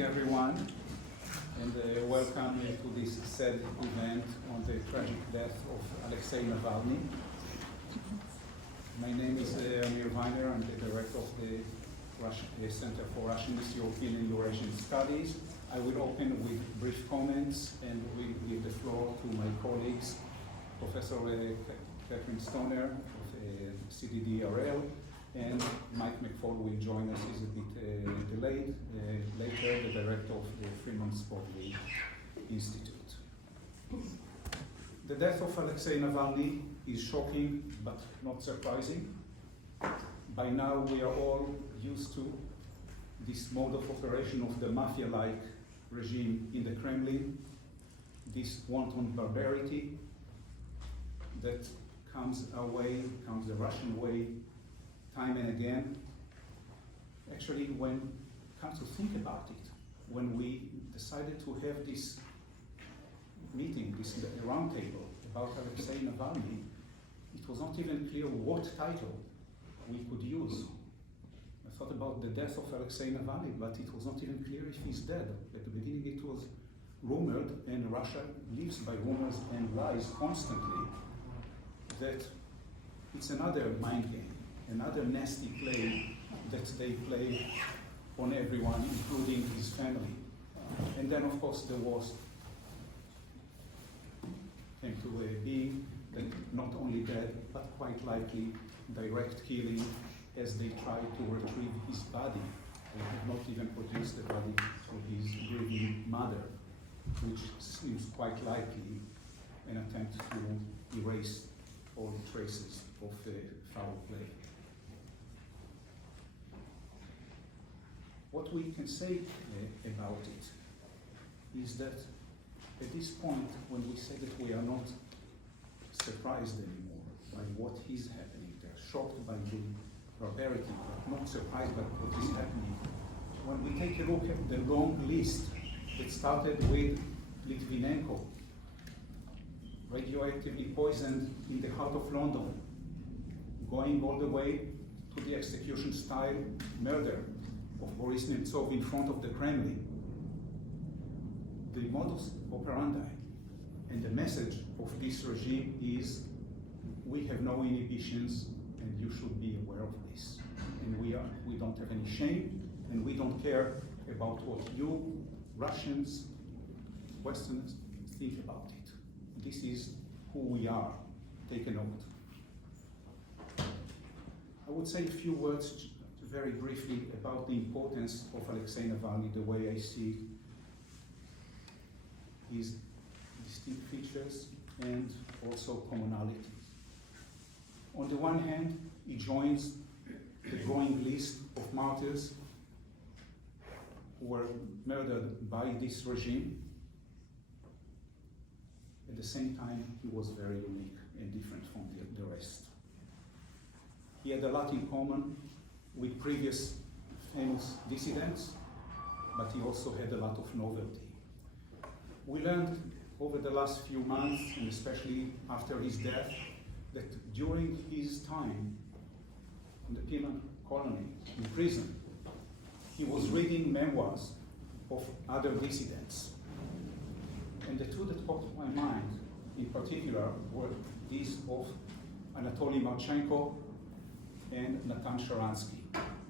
Everyone, and welcome to this sad event on the tragic death of Alexei Navalny. My name is Amir Weiner. I'm the director of the Center for Russian, European and Eurasian Studies. I will open with brief comments and will give the floor to my colleagues, Professor Catherine Stoner of CDDRL, and Mike McFall will join us. He's a bit delayed. Later, the director of the Freeman Spogli Institute. The death of Alexei Navalny is shocking, but not surprising. By now, we are all used to this mode of operation of the mafia-like regime in the Kremlin, this wanton barbarity that comes our way, comes the Russian way, time and again. Actually, when come to think about it, when we decided to have this meeting, this roundtable about Alexei Navalny, it was not even clear what title we could use. I thought about the death of Alexei Navalny, but it was not even clear if he's dead. At the beginning it was rumored, and Russia lives by rumors and lies constantly, that it's another mind game, another nasty play that they play on everyone, including his family. And then, of course, the worst came to being, that not only dead, but quite likely direct killing as they tried to retrieve his body. They had not even produced the body of his grieving mother, which seems quite likely an attempt to erase all the traces of foul play. What we can say about it is that at this point, when we say that we are not surprised anymore by what is happening, they're shocked by the barbarity, but not surprised by what is happening. When we take a look at the long list that started with Litvinenko, radioactively poisoned in the heart of London, going all the way to the execution-style murder of Boris Nemtsov in front of the Kremlin. The modus operandi and the message of this regime is, we have no inhibitions and you should be aware of this. And we don't have any shame, and we don't care about what you, Russians, Westerners, think about it. This is who we are. Take a note. I would say a few words very briefly about the importance of Alexei Navalny, the way I see his distinct features and also commonalities. On the one hand, he joins the growing list of martyrs who were murdered by this regime. At the same time, he was very unique and different from the rest. He had a lot in common with previous famous dissidents, but he also had a lot of novelty. We learned over the last few months, and especially after his death, that during his time in the penal colony, in prison, he was reading memoirs of other dissidents. And the two that popped to my mind, in particular, were these of Anatoly Marchenko and Natan Sharansky.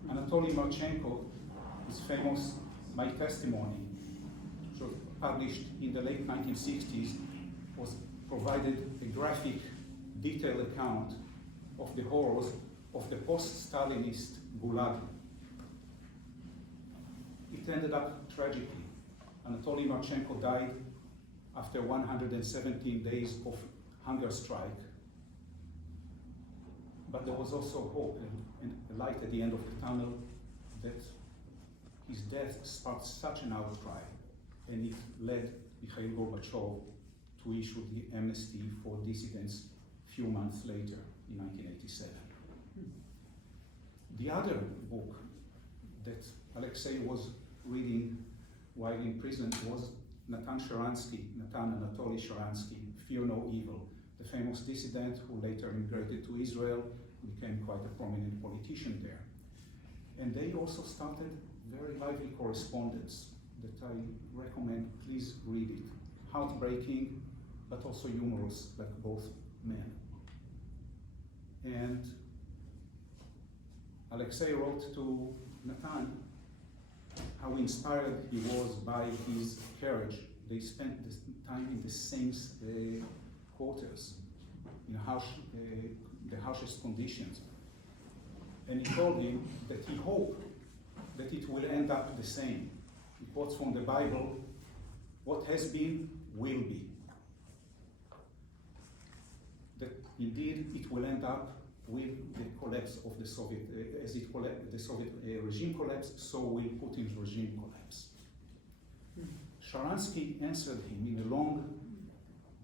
Anatoly Marchenko is famous My Testimony, which was published in the late 1960s, was provided a graphic, detailed account of the horrors of the post-Stalinist Gulag. It ended up tragically. Anatoly Marchenko died after 117 days of hunger strike. But there was also hope and a light at the end of the tunnel, that his death sparked such an outcry, and it led Mikhail Gorbachev to issue the amnesty for dissidents a few months later, in 1987. The other book that Alexei was reading while in prison was Natan Anatoly Sharansky, Fear No Evil, the famous dissident who later immigrated to Israel, became quite a prominent politician there. And they also started very lively correspondence. that I recommend, please read it. Heartbreaking, but also humorous, like both men. And Alexei wrote to Nathan how inspired he was by his courage. They spent this time in the same quarters, in the harshest conditions. And he told him that he hoped that it will end up the same. He quotes from the Bible, what has been, will be. That indeed it will end up with the collapse of the Soviet, the Soviet regime collapsed, so will Putin's regime collapse. Sharansky answered him in a long,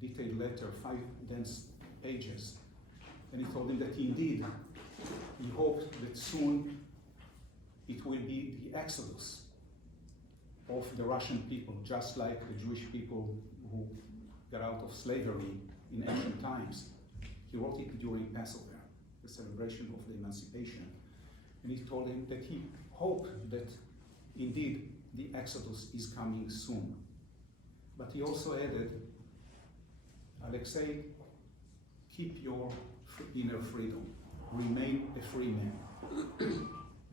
detailed letter, 5 dense pages, and he told him that indeed he hoped that soon it will be the exodus of the Russian people, just like the Jewish people who got out of slavery in ancient times. He wrote it during Passover, the celebration of the emancipation. And he told him that he hoped that indeed the exodus is coming soon. But he also added, Alexei, keep your inner freedom, remain a free man.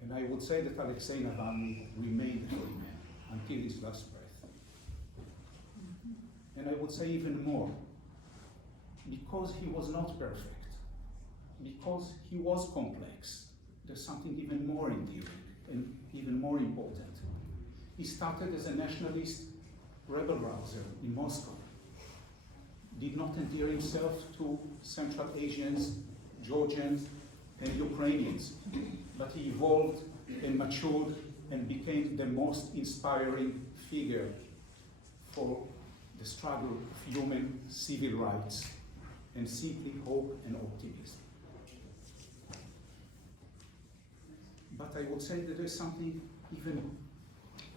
And I would say that Alexei Navalny remained a free man until his last breath. And I would say even more, because he was not perfect, because he was complex, there's something even more endearing and even more important. He started as a nationalist rebel rouser in Moscow, did not endear himself to Central Asians, Georgians, and Ukrainians, but he evolved and matured and became the most inspiring figure for the struggle of human civil rights and simply hope and optimism. But I would say that there's something even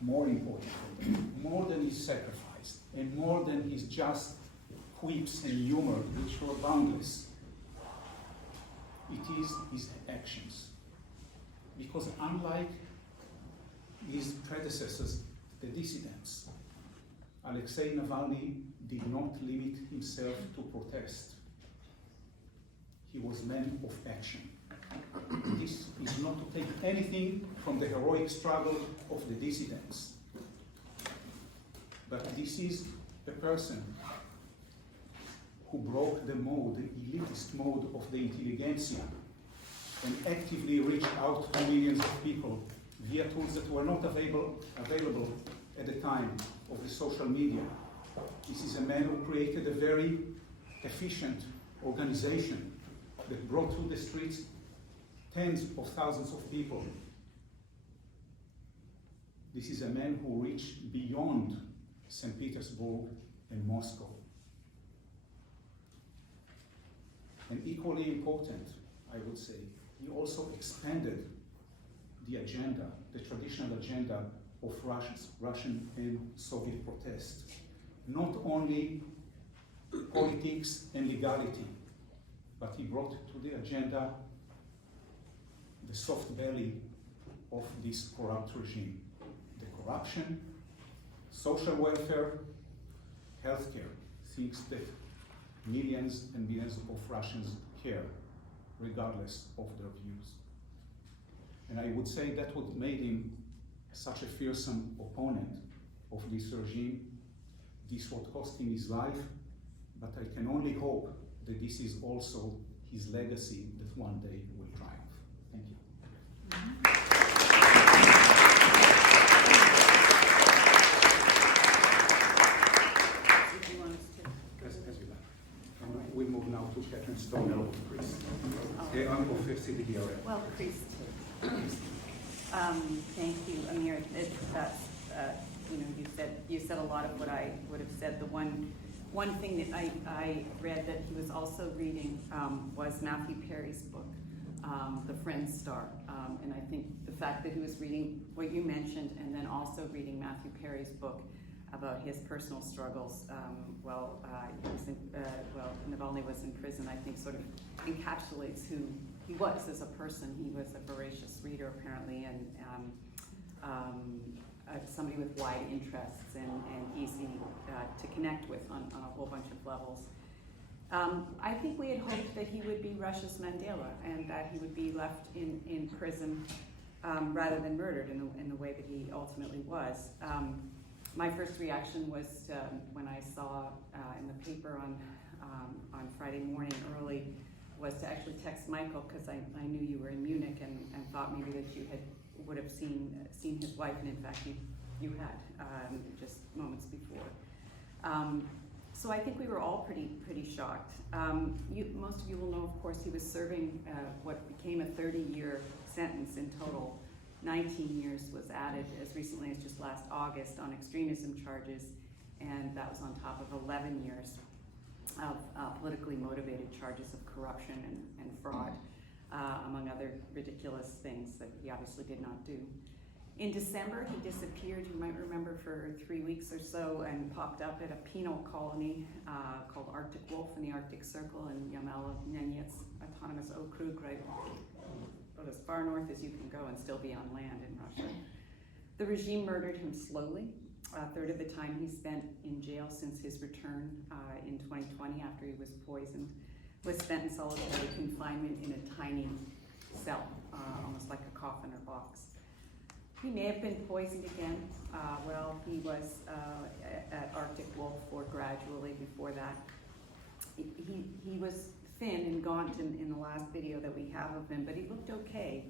more important for him, more than his sacrifice, and more than his just quips and humor, which were boundless. It is his actions. Because unlike his predecessors, the dissidents, Alexei Navalny did not limit himself to protest. He was a man of action. This is not to take anything from the heroic struggle of the dissidents, but this is a person who broke the mode, the elitist mode of the intelligentsia, and actively reached out to millions of people via tools that were not available at the time of the social media. This is a man who created a very efficient organization that brought to the streets tens of thousands of people. This is a man who reached beyond St. Petersburg and Moscow. And equally important, I would say, he also expanded the agenda, the traditional agenda of Russian and Soviet protest. Not only politics and legality, but he brought to the agenda the soft belly of this corrupt regime. The corruption, social welfare, healthcare, things that millions and millions of Russians care, regardless of their views. And I would say that what made him such a fearsome opponent of this regime. This what cost him his life, but I can only hope that this is also his legacy that one day will triumph. Thank you. As you like. We move now to Catherine Stoner of Priest. I'm of CDDRL. Well, Priest. Thank you, Amir. You said a lot of what I would have said. The one thing that I read that he was also reading was Matthew Perry's book, The Friend's Star. And I think the fact that he was reading what you mentioned and then also reading Matthew Perry's book about his personal struggles while Navalny was in prison, I think sort of encapsulates who he was as a person. He was a voracious reader, apparently, and somebody with wide interests and easy to connect with on a whole bunch of levels. I think we had hoped that he would be Russia's Mandela and that he would be left in prison rather than murdered in the way that he ultimately was. My first reaction was when I saw in the paper on Friday morning early was to actually text Michael, because I knew you were in Munich and thought maybe that you would have seen his wife, and in fact you had just moments before. So I think we were all pretty shocked. Most of you will know, of course, he was serving what became a 30-year sentence in total. 19 years was added as recently as just last August on extremism charges, and that was on top of 11 years of politically motivated charges of corruption and fraud, among other ridiculous things that he obviously did not do. In December, he disappeared, you might remember, for 3 weeks or so, and popped up at a penal colony called Arctic Wolf in the Arctic Circle in Yamalo-Nenets Autonomous Okrug, right about as far north as you can go and still be on land in Russia. The regime murdered him slowly. A third of the time he spent in jail since his return in 2020 after he was poisoned was spent in solitary confinement in a tiny cell, almost like a coffin or box. He may have been poisoned again. He was at Arctic Wolf or gradually before that. He was thin and gaunt in the last video that we have of him, but he looked okay.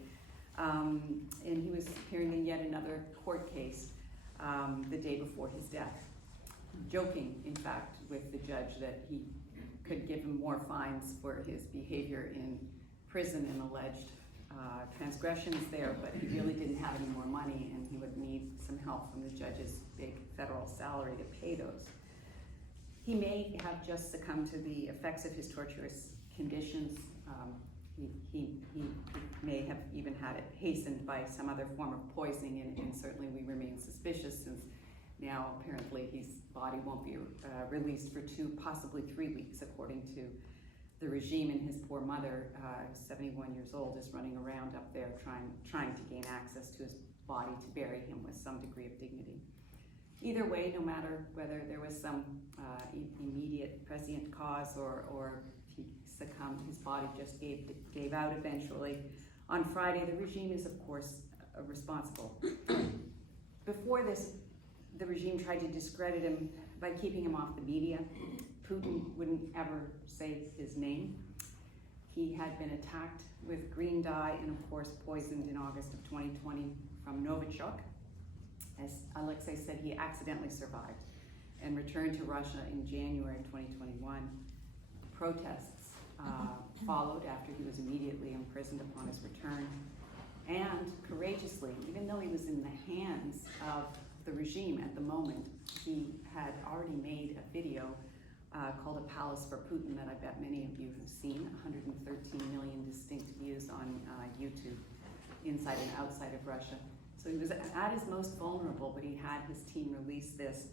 And he was appearing in yet another court case the day before his death, joking, in fact, with the judge that he could give him more fines for his behavior in prison and alleged transgressions there, but he really didn't have any more money and he would need some help from the judge's big federal salary to pay those. He may have just succumbed to the effects of his torturous conditions. He may have even had it hastened by some other form of poisoning, and certainly we remain suspicious since now apparently his body won't be released for 2, possibly 3 weeks, according to the regime, and his poor mother, 71 years old, is running around up there trying to gain access to his body to bury him with some degree of dignity. Either way, no matter whether there was some immediate prescient cause or he succumbed, his body just gave out eventually. On Friday, the regime is, of course, responsible. Before this, the regime tried to discredit him by keeping him off the media. Putin wouldn't ever say his name. He had been attacked with green dye and, of course, poisoned in August of 2020 from Novichok. As Alexei said, he accidentally survived and returned to Russia in January 2021. Protests followed after he was immediately imprisoned upon his return. And courageously, even though he was in the hands of the regime at the moment, he had already made a video called A Palace for Putin that I bet many of you have seen, 113 million distinct views on YouTube, inside and outside of Russia. So he was at his most vulnerable, but he had his team release this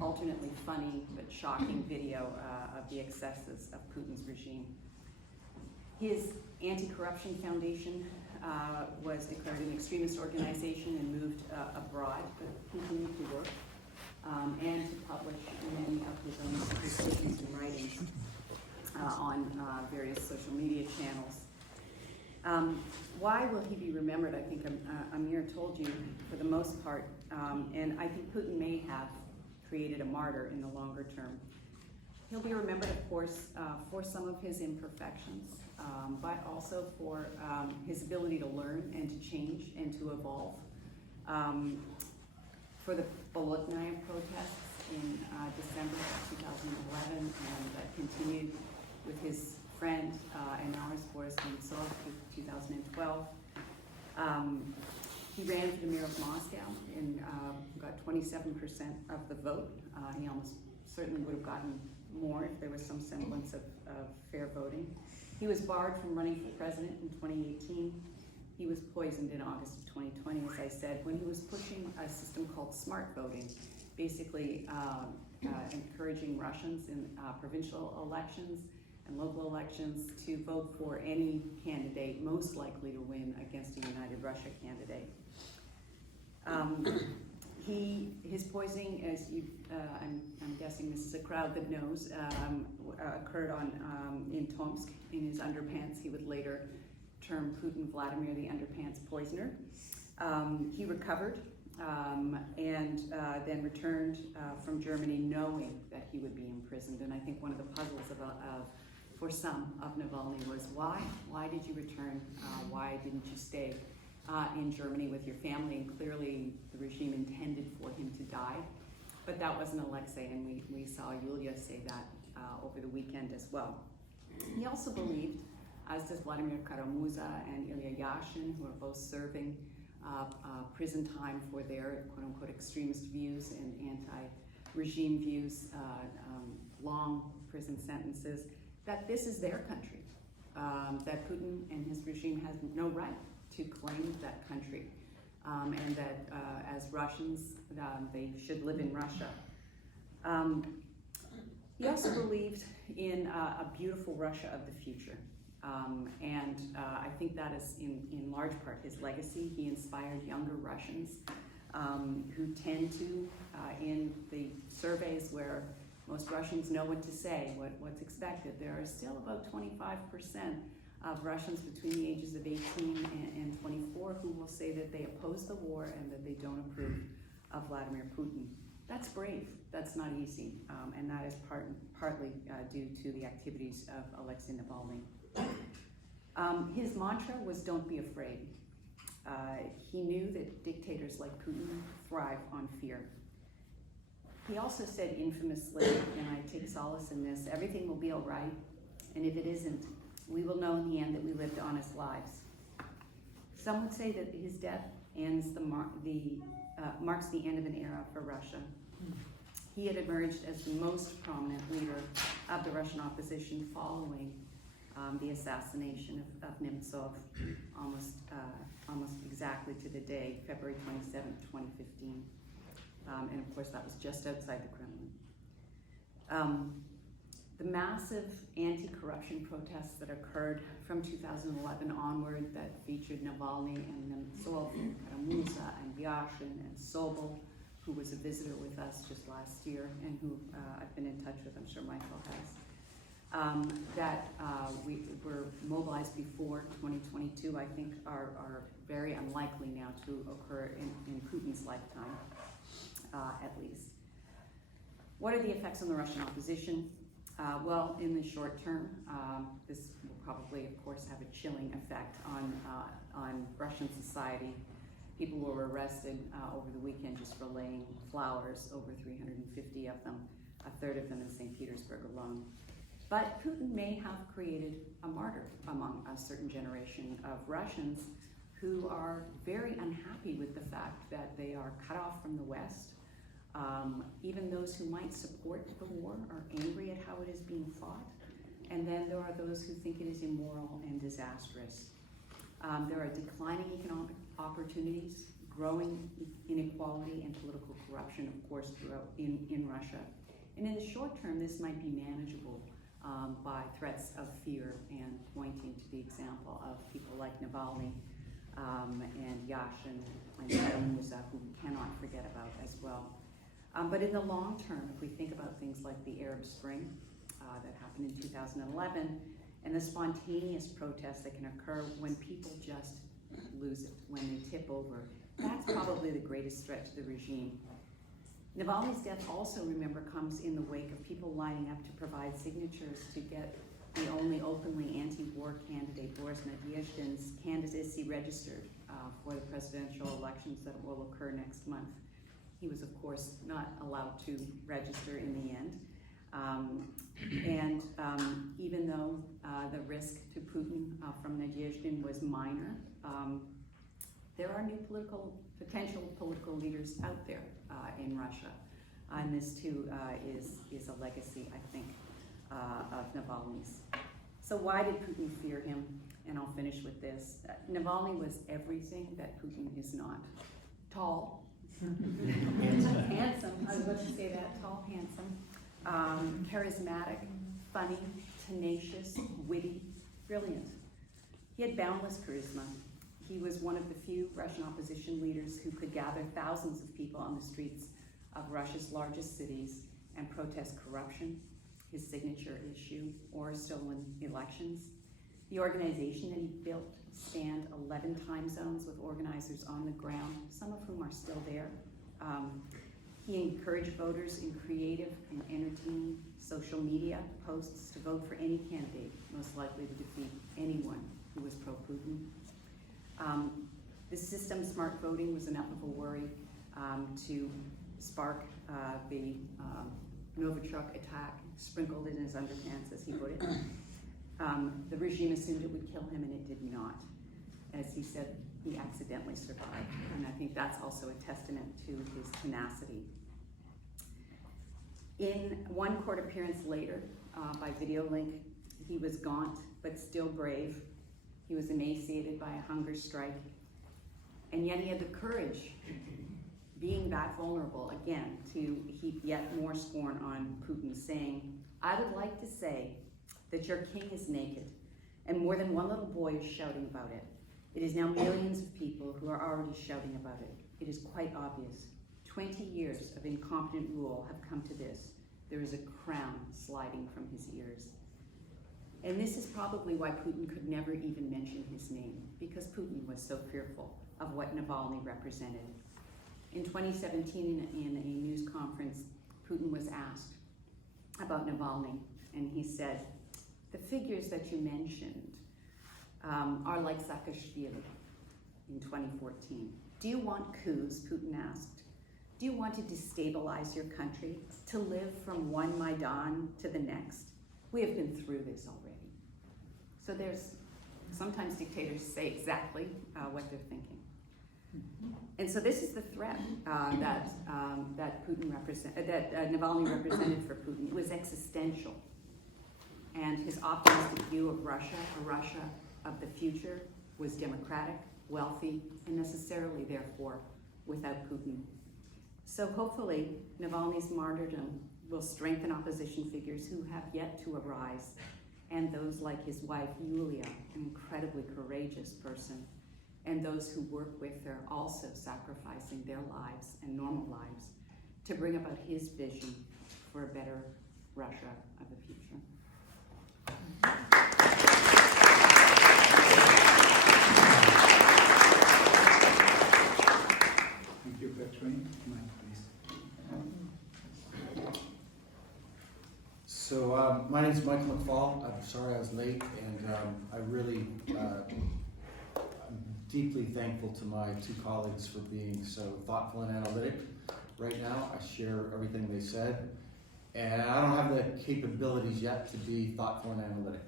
alternately funny but shocking video of the excesses of Putin's regime. His anti-corruption foundation was declared an extremist organization and moved abroad, but continued to work and to publish many of his own decisions and writings on various social media channels. Why will he be remembered? I think Amir told you for the most part, and I think Putin may have created a martyr in the longer term. He'll be remembered, of course, for some of his imperfections, but also for his ability to learn and to change and to evolve. For the Bolotnaya protests in December of 2011, and that continued with his friend and ours, Boris Nemtsov, in 2012. He ran for the mayor of Moscow and got 27% of the vote. He almost certainly would have gotten more if there was some semblance of fair voting. He was barred from running for president in 2018. He was poisoned in August of 2020, as I said, when he was pushing a system called smart voting, basically encouraging Russians in provincial elections and local elections to vote for any candidate most likely to win against a United Russia candidate. His poisoning, as you, I'm guessing this is a crowd that knows, occurred in Tomsk in his underpants. He would later term Putin Vladimir the underpants poisoner. He recovered and then returned from Germany knowing that he would be imprisoned. And I think one of the puzzles for some of Navalny was why? Why did you return? Why didn't you stay in Germany with your family? And clearly the regime intended for him to die. But that wasn't Alexei, and we saw Yulia say that over the weekend as well. He also believed, as does Vladimir Kara-Murza and Ilya Yashin, who are both serving prison time for their quote-unquote extremist views and anti-regime views, long prison sentences, that this is their country, that Putin and his regime has no right to claim that country, and that as Russians, they should live in Russia. He also believed in a beautiful Russia of the future. And I think that is in large part his legacy. He inspired younger Russians who tend to, in the surveys where most Russians know what to say, what's expected, there are still about 25% of Russians between the ages of 18 and 24 who will say that they oppose the war and that they don't approve of Vladimir Putin. That's brave. That's not easy, and that is partly due to the activities of Alexei Navalny. His mantra was "Don't be afraid." He knew that dictators like Putin thrive on fear. He also said infamously, and I take solace in this, everything will be all right, and if it isn't, we will know in the end that we lived honest lives. Some would say that his death marks the end of an era for Russia. He had emerged as the most prominent leader of the Russian opposition following the assassination of Nemtsov, almost exactly to the day, February 27, 2015. And of course, that was just outside the Kremlin. The massive anti-corruption protests that occurred from 2011 onward that featured Navalny and Nemtsov, and Kara-Murza and Yashin and Sobol, who was a visitor with us just last year and who I've been in touch with, I'm sure Michael has, that we were mobilized before 2022, I think are very unlikely now to occur in Putin's lifetime, at least. What are the effects on the Russian opposition? Well, in the short term, this will probably, of course, have a chilling effect on Russian society. People were arrested over the weekend just for laying flowers, over 350 of them, a third of them in St. Petersburg alone. But Putin may have created a martyr among a certain generation of Russians who are very unhappy with the fact that they are cut off from the West. Even those who might support the war are angry at how it is being fought. And then there are those who think it is immoral and disastrous. There are declining economic opportunities, growing inequality and political corruption, of course, throughout in Russia. And in the short term, this might be manageable by threats of fear and pointing to the example of people like Navalny and Yashin and Kara-Murza, who we cannot forget about as well. But in the long term, if we think about things like the Arab Spring that happened in 2011, and the spontaneous protests that can occur when people just lose it, when they tip over, that's probably the greatest threat to the regime. Navalny's death also, remember, comes in the wake of people lining up to provide signatures to get the only openly anti-war candidate, Boris Nadezhdin's candidacy registered for the presidential elections that will occur next month. He was, of course, not allowed to register in the end. Even though the risk to Putin from Nadezhdin was minor, there are new potential political leaders out there in Russia. And this too is a legacy, I think, of Navalny's. So why did Putin fear him? And I'll finish with this. Navalny was everything that Putin is not. Tall, handsome, I was about to say that, tall, handsome, charismatic, funny, tenacious, witty, brilliant. He had boundless charisma. He was one of the few Russian opposition leaders who could gather thousands of people on the streets of Russia's largest cities and protest corruption, his signature issue, or stolen elections. The organization that he built spanned 11 time zones with organizers on the ground, some of whom are still there. He encouraged voters in creative and entertaining social media posts to vote for any candidate most likely to defeat anyone who was pro-Putin. The system smart voting was enough of a worry to spark the Novichok attack, sprinkled in his underpants, as he put it. The regime assumed it would kill him, and it did not. As he said, he accidentally survived, and I think that's also a testament to his tenacity. In one court appearance later, by video link, he was gaunt, but still brave. He was emaciated by a hunger strike, and yet he had the courage, being that vulnerable, again, to heap yet more scorn on Putin, saying, "I would like to say that your king is naked, and more than one little boy is shouting about it. It is now millions of people who are already shouting about it. It is quite obvious. 20 years of incompetent rule have come to this. There is a crown sliding from his ears." And this is probably why Putin could never even mention his name, because Putin was so fearful of what Navalny represented. In 2017, in a news conference, Putin was asked about Navalny, and he said, "The figures that you mentioned are like Saakashvili in 2014. Do you want coups?" Putin asked. "Do you want to destabilize your country, to live from one Maidan to the next? We have been through this already." So sometimes dictators say exactly what they're thinking. And so this is the threat that Navalny represented for Putin. It was existential. And his optimistic view of Russia, a Russia of the future, was democratic, wealthy, and necessarily, therefore, without Putin. So hopefully, Navalny's martyrdom will strengthen opposition figures who have yet to arise, and those like his wife, Yulia, an incredibly courageous person, and those who work with her also sacrificing their lives and normal lives to bring about his vision for a better Russia of the future. Thank you, Catherine. Mike, please. So my name is Michael McFall. I'm sorry I was late, and I really I'm deeply thankful to my two colleagues for being so thoughtful and analytic. Right now, I share everything they said, and I don't have the capabilities yet to be thoughtful and analytic.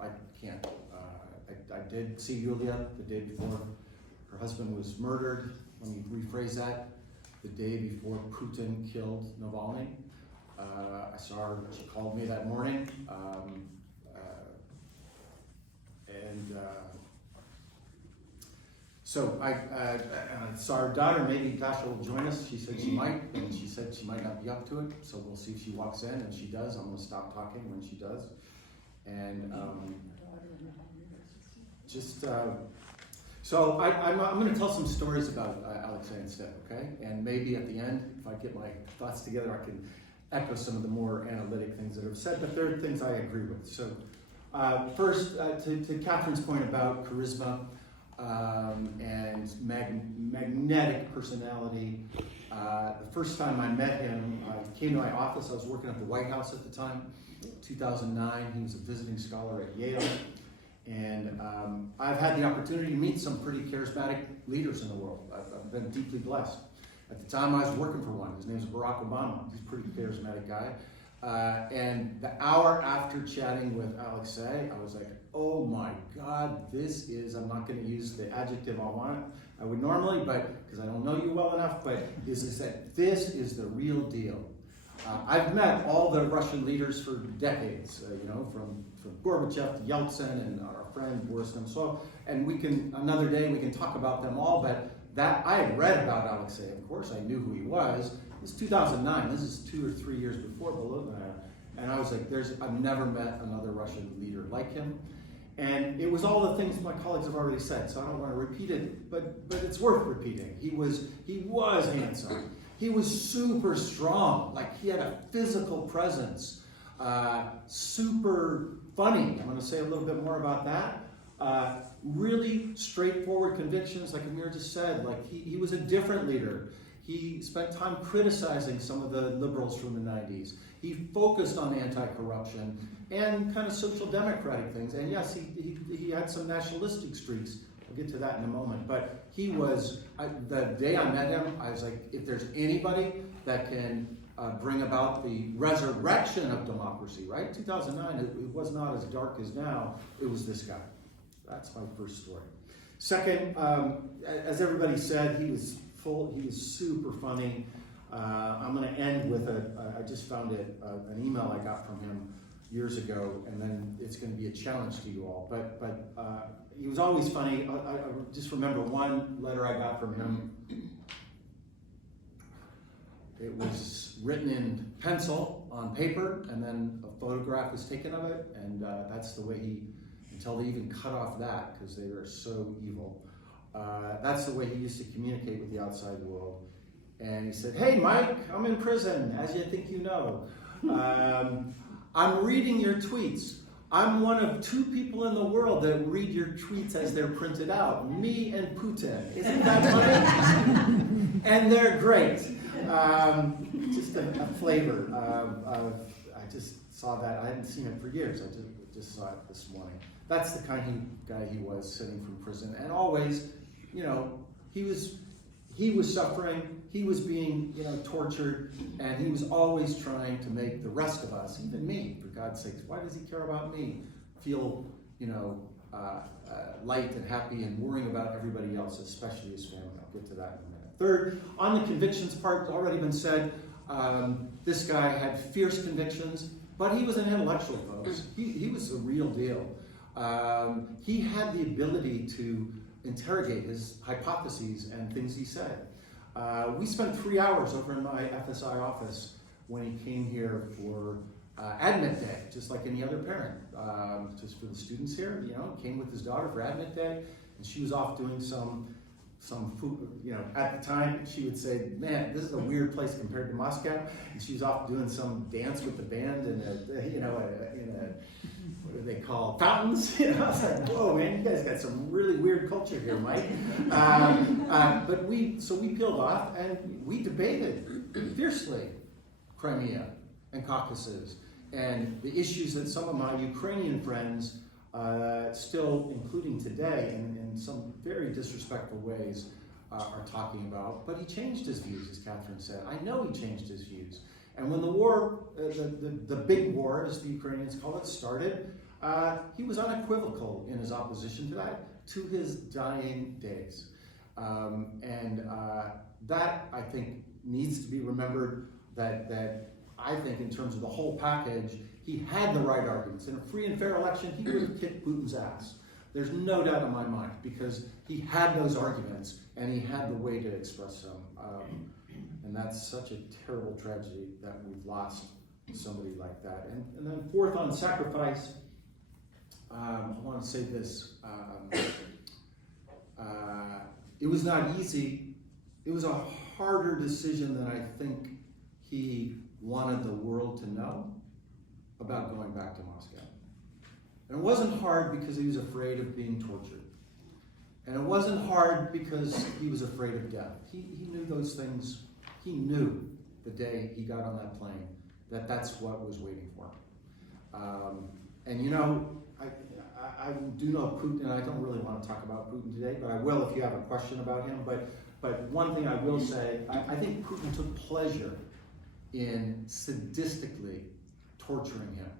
I can't. I did see Yulia the day before her husband was murdered. Let me rephrase that. The day before Putin killed Navalny. I saw her, she called me that morning, so I saw her daughter. Maybe Dasha will join us. She said she might, and she said she might not be up to it, so we'll see if she walks in, and she does. I'm gonna stop talking when she does. And so I'm gonna tell some stories about Alexei instead, okay? And maybe at the end, if I get my thoughts together, I can echo some of the more analytic things that are said, but there are things I agree with. So first, to Catherine's point about charisma and magnetic personality, the first time I met him, he came to my office. I was working at the White House at the time, 2009. He was a visiting scholar at Yale. And I've had the opportunity to meet some pretty charismatic leaders in the world. I've been deeply blessed. At the time, I was working for one. His name is Barack Obama. He's a pretty charismatic guy. And the hour after chatting with Alexei, I was like, oh my God, this is, I'm not going to use the adjective I would normally, but because I don't know you well enough, but is that this is the real deal. I've met all the Russian leaders for decades, from Gorbachev to Yeltsin and our friend Boris Nemtsov, and another day we can talk about them all, but that I had read about Alexei, of course, I knew who he was. It was 2009, this is 2 or 3 years before Bologna, and I was like, I've never met another Russian leader like him. And it was all the things my colleagues have already said, so I don't want to repeat it, but it's worth repeating. He was handsome. He was super strong, like he had a physical presence. Super funny. I'm going to say a little bit more about that. Really straightforward convictions, like Amir just said. Like he was a different leader. He spent time criticizing some of the liberals from the 90s. He focused on anti-corruption and kind of social democratic things. And yes, he had some nationalistic streaks. I'll get to that in a moment. But he was, the day I met him, I was like, if there's anybody that can bring about the resurrection of democracy, right? 2009, it was not as dark as now. It was this guy. That's my first story. Second, as everybody said, he was super funny. I'm going to end with I just found an email I got from him years ago, and then it's going to be a challenge to you all. But he was always funny. I just remember one letter I got from him. It was written in pencil on paper, and then a photograph was taken of it, and that's the way until they even cut off that, because they were so evil. That's the way he used to communicate with the outside world. And he said, "Hey, Mike, I'm in prison, as you think you know. I'm reading your tweets. I'm one of 2 people in the world that read your tweets as they're printed out, me and Putin. Isn't that funny? And they're great." Just a flavor of, I just saw that. I hadn't seen it for years. I just saw it this morning. That's the kind of guy he was, sitting from prison. And always, he was suffering, he was being, tortured, and he was always trying to make the rest of us, even me, for God's sakes, why does he care about me, feel, light and happy and worrying about everybody else, especially his family. I'll get to that in a minute. Third, on the convictions part, it's already been said, this guy had fierce convictions, but he was an intellectual, folks. He was the real deal. He had the ability to interrogate his hypotheses and things he said. We spent 3 hours over in my FSI office when he came here for Admit Day, just like any other parent. Just for the students here, came with his daughter for Admit Day, and she was off doing some food, at the time she would say, "Man, this is a weird place compared to Moscow," and she was off doing some dance with the band in a what do they call fountains? I was like, "Whoa, man, you guys got some really weird culture here, Mike." But we peeled off and we debated fiercely Crimea and Caucasus and the issues that some of my Ukrainian friends still, including today, in some very disrespectful ways, are talking about. But he changed his views, as Catherine said. I know he changed his views. And when the war, the big war, as the Ukrainians call it, started, he was unequivocal in his opposition to that, to his dying days. That, I think, needs to be remembered, that I think in terms of the whole package, he had the right arguments. In a free and fair election, he would have kicked Putin's ass. There's no doubt in my mind, because he had those arguments and he had the way to express them. And that's such a terrible tragedy that we've lost somebody like that. And then fourth, on sacrifice, I want to say this. It was not easy. It was a harder decision than I think he wanted the world to know about going back to Moscow. And it wasn't hard because he was afraid of being tortured. And it wasn't hard because he was afraid of death. He knew those things. He knew the day he got on that plane that that's what was waiting for him. I do know Putin, and I don't really want to talk about Putin today, but I will if you have a question about him. But one thing I will say, I think Putin took pleasure in sadistically torturing him.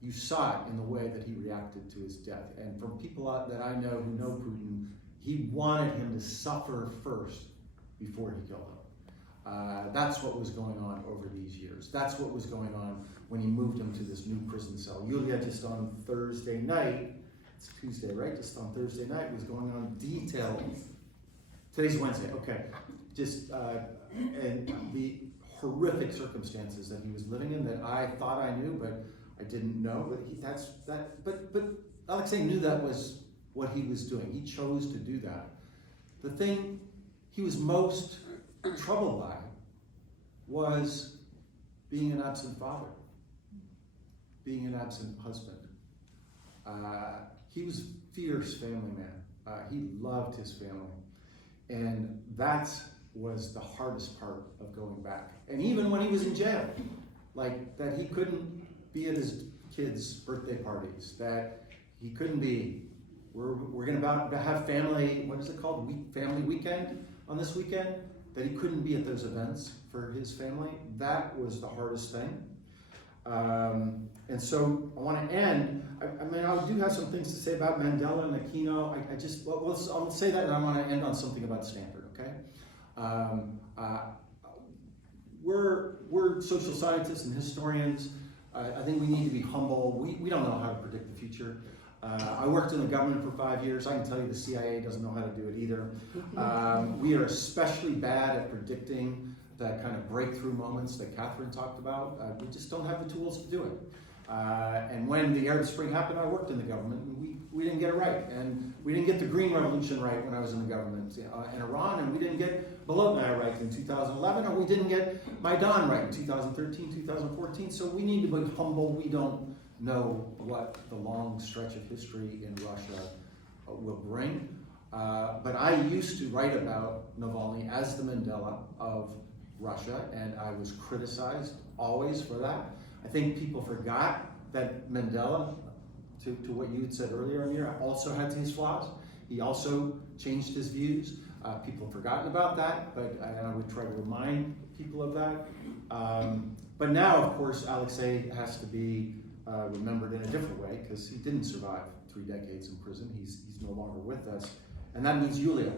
You saw it in the way that he reacted to his death. And from people that I know who know Putin, he wanted him to suffer first before he killed him. That's what was going on over these years. That's what was going on when he moved him to this new prison cell. Yulia just on Thursday night, it's Tuesday, right? Just on Thursday night was going on detailed. Today's Wednesday, okay. And the horrific circumstances that he was living in that I thought I knew, but I didn't know. But Alexei knew that was what he was doing. He chose to do that. The thing he was most troubled by was being an absent father, being an absent husband. He was a fierce family man. He loved his family. And that was the hardest part of going back. And even when he was in jail, like that he couldn't be at his kids' birthday parties, that he couldn't be, we're going to have family, what is it called, family weekend on this weekend, that he couldn't be at those events for his family. That was the hardest thing. And so I want to end, I mean, I do have some things to say about Mandela and Aquino. I'll say that, and I want to end on something about Stanford, okay? We're social scientists and historians. I think we need to be humble. We don't know how to predict the future. I worked in the government for 5 years. I can tell you the CIA doesn't know how to do it either. We are especially bad at predicting the kind of breakthrough moments that Catherine talked about. We just don't have the tools to do it. And when the Arab Spring happened, I worked in the government, and we didn't get it right. And we didn't get the Green Revolution right when I was in the government in Iran, and we didn't get Bolotnaya right in 2011, or we didn't get Maidan right in 2013, 2014. So we need to be humble. We don't know what the long stretch of history in Russia will bring. But I used to write about Navalny as the Mandela of Russia, and I was criticized always for that. I think people forgot that Mandela, to what you had said earlier, Amir, also had his flaws. He also changed his views. People have forgotten about that, but I would try to remind people of that. But now, of course, Alexei has to be remembered in a different way, because he didn't survive 3 decades in prison. He's no longer with us. And that means Yulia.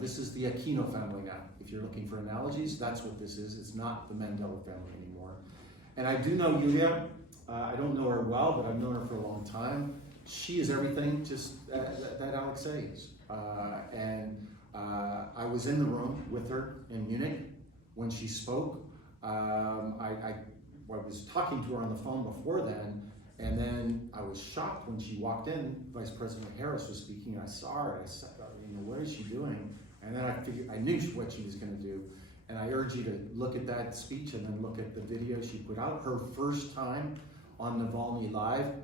This is the Aquino family now. If you're looking for analogies, that's what this is. It's not the Mandela family anymore. And I do know Yulia. I don't know her well, but I've known her for a long time. She is everything just that Alexei is. I was in the room with her in Munich when she spoke. I was talking to her on the phone before then, and then I was shocked when she walked in. Vice President Harris was speaking, and I saw her, and I said, what is she doing? And then I knew what she was going to do. And I urge you to look at that speech and then look at the video she put out. Her first time on Navalny Live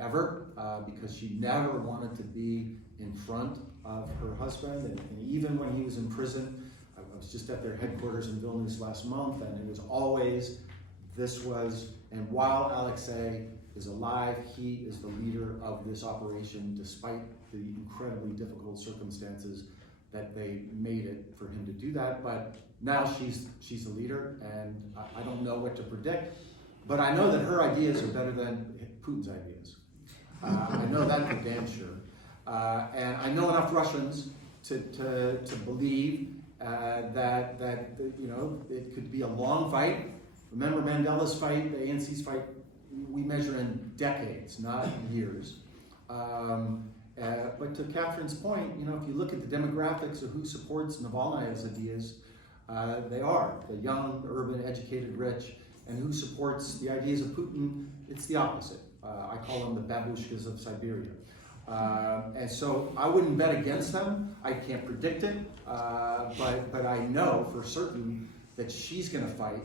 ever, because she never wanted to be in front of her husband. And even when he was in prison, I was just at their headquarters in Vilnius last month, and it was always, and while Alexei is alive, he is the leader of this operation, despite the incredibly difficult circumstances that they made it for him to do that. But now she's the leader, and I don't know what to predict, but I know that her ideas are better than Putin's ideas. I know that for damn sure. And I know enough Russians to believe that it could be a long fight. Remember Mandela's fight, the ANC's fight, we measure in decades, not years. But to Catherine's point, if you look at the demographics of who supports Navalny's ideas, they are the young, urban, educated, rich, and who supports the ideas of Putin, it's the opposite. I call them the babushkas of Siberia. And so I wouldn't bet against them. I can't predict it, but I know for certain that she's going to fight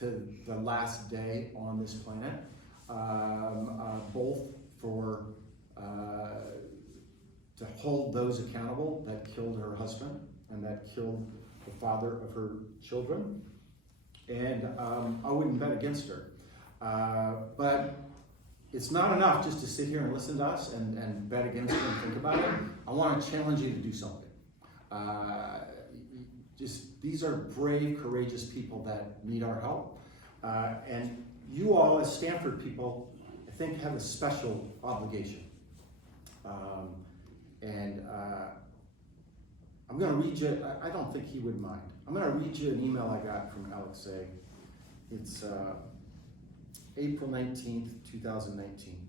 to the last day on this planet, both for to hold those accountable that killed her husband and that killed the father of her children. And I wouldn't bet against her. But it's not enough just to sit here and listen to us and bet against her and think about it. I want to challenge you to do something. These are brave, courageous people that need our help. And you all, as Stanford people, I think have a special obligation. I'm going to read you, I don't think he would mind. I'm going to read you an email I got from Alexei. It's April 19th, 2019.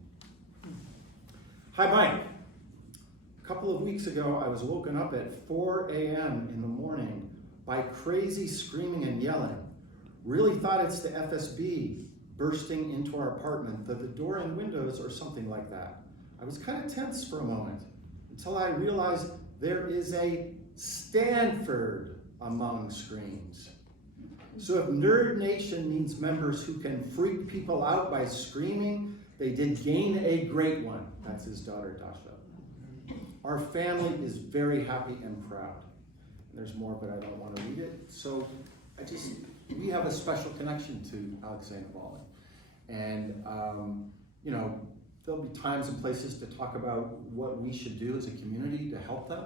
Hi, Mike. A couple of weeks ago, I was woken up at 4 a.m. in the morning by crazy screaming and yelling. Really thought it's the FSB. bursting into our apartment, the door and windows or something like that. I was kind of tense for a moment until I realized there is a Stanford among screens. So if Nerd Nation needs members who can freak people out by screaming, they did gain a great one. That's his daughter, Dasha. Our family is very happy and proud. There's more, but I don't want to read it. So we have a special connection to Alexei Navalny. And, there'll be times and places to talk about what we should do as a community to help them.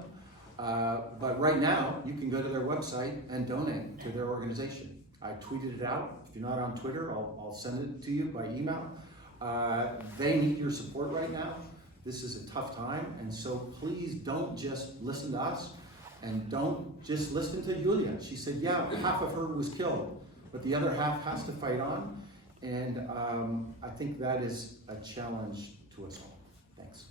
But right now, you can go to their website and donate to their organization. I tweeted it out. If you're not on Twitter, I'll send it to you by email. They need your support right now. This is a tough time, and so please don't just listen to us, and don't just listen to Yulia. She said, yeah, half of her was killed, but the other half has to fight on, and I think that is a challenge to us all. Thanks.